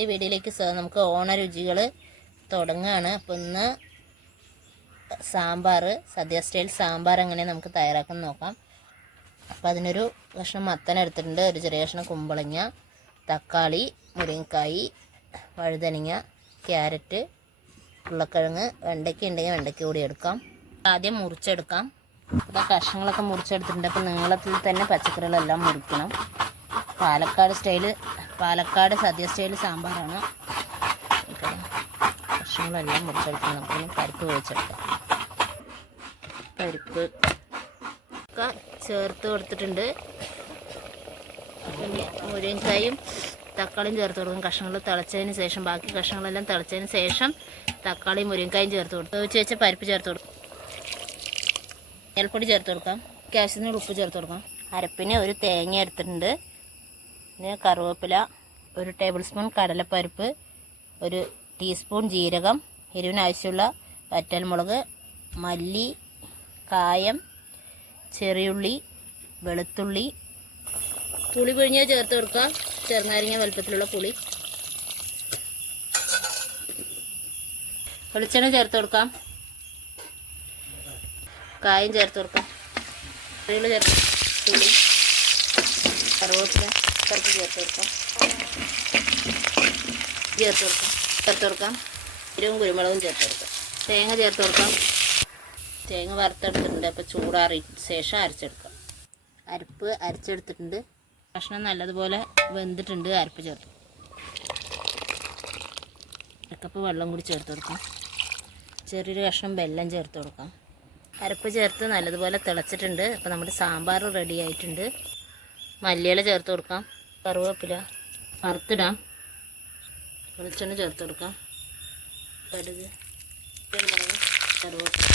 ഈ വീഡിയോയിലേക്ക് നമുക്ക് ഓണരുചികൾ തുടങ്ങുകയാണ്. അപ്പോൾ ഇന്ന് സാമ്പാർ, സദ്യ സ്റ്റൈൽ സാമ്പാർ എങ്ങനെ നമുക്ക് തയ്യാറാക്കാൻ നോക്കാം. അപ്പോൾ അതിനൊരു കഷ്ണം മത്തൻ എടുത്തിട്ടുണ്ട്, ഒരു ചെറിയ കഷ്ണം കുമ്പളങ്ങ, തക്കാളി, മുരിങ്ങക്കായി, വഴുതനങ്ങ, ക്യാരറ്റ്, ഉരുളക്കിഴങ്ങ്, വെണ്ടയ്ക്ക ഉണ്ടെങ്കിൽ വെണ്ടയ്ക്ക കൂടി എടുക്കാം. ആദ്യം മുറിച്ചെടുക്കാം. അപ്പോൾ കഷ്ണങ്ങളൊക്കെ മുറിച്ചെടുത്തിട്ടുണ്ട്. അപ്പോൾ നീളത്തിൽ തന്നെ പച്ചക്കറികളെല്ലാം മുറിക്കണം. പാലക്കാട് സദ്യ സ്റ്റൈൽ സാമ്പാറാണ്. കഷ്ണങ്ങളെല്ലാം മുറിച്ചെടുക്കണം. നമുക്ക് പരിപ്പ് വേവിച്ചെടുക്കാം. പരിപ്പ് ഒക്കെ ചേർത്ത് കൊടുത്തിട്ടുണ്ട്. പിന്നെ മുരിങ്ങക്കായും തക്കാളിയും ചേർത്ത് കൊടുക്കും. കഷ്ണങ്ങൾ തിളച്ചതിന് ശേഷം, ബാക്കി കഷ്ണങ്ങളെല്ലാം തിളച്ചതിന് ശേഷം തക്കാളിയും മുരിങ്ങക്കായും ചേർത്ത് കൊടുക്കും. വേവിച്ച് വെച്ച പരിപ്പ് ചേർത്ത് കൊടുക്കും. ഏലപ്പൊടി ചേർത്ത് കൊടുക്കാം. ആവശ്യത്തിന് ഉപ്പ് ചേർത്ത് കൊടുക്കാം. അരപ്പിന് ഒരു തേങ്ങ എടുത്തിട്ടുണ്ട്. പിന്നെ കറിവേപ്പില, ഒരു ടേബിൾ സ്പൂൺ കടലപ്പരിപ്പ്, ഒരു ടീസ്പൂൺ ജീരകം, എരിവിനാവശ്യമുള്ള വറ്റൽമുളക്, മല്ലി, കായം, ചെറിയുള്ളി, വെളുത്തുള്ളി, പുളി പിഴിഞ്ഞ് ചേർത്ത് കൊടുക്കാം. ചെറുനാരങ്ങ വലുപ്പത്തിലുള്ള പുളി. വെളിച്ചെണ്ണ ചേർത്ത് കൊടുക്കാം. കായം ചേർത്ത് കൊടുക്കാം. കറികൾ ചേർത്ത്, പുളി, കറിവേപ്പില ചേർത്ത് കൊടുക്കാം. ചേർത്ത് കൊടുക്കാം. എരിവും കുരുമുളകും ചേർത്ത് കൊടുക്കാം. തേങ്ങ ചേർത്ത് കൊടുക്കാം. തേങ്ങ വറുത്തെടുത്തിട്ടുണ്ട്. അപ്പോൾ ചൂടാറി ശേഷം അരച്ചെടുക്കാം. അരപ്പ് അരച്ചെടുത്തിട്ടുണ്ട്. കഷ്ണം നല്ലതുപോലെ വെന്തിട്ടുണ്ട്. അരപ്പ് ചേർത്ത്, അരക്കപ്പ് വെള്ളം കൂടി ചേർത്ത് കൊടുക്കാം. ചെറിയൊരു കഷ്ണം വെല്ലം ചേർത്ത് കൊടുക്കാം. അരപ്പ് ചേർത്ത് നല്ലതുപോലെ തിളച്ചിട്ടുണ്ട്. അപ്പോൾ നമ്മുടെ സാമ്പാർ റെഡി ആയിട്ടുണ്ട്. മല്ലിയില ചേർത്ത് കൊടുക്കാം. കറിവേപ്പില വറുത്തിടാം. വെളിച്ചെണ്ണ ചേർത്ത് കൊടുക്കാം. കടുക്, കറിവേപ്പില,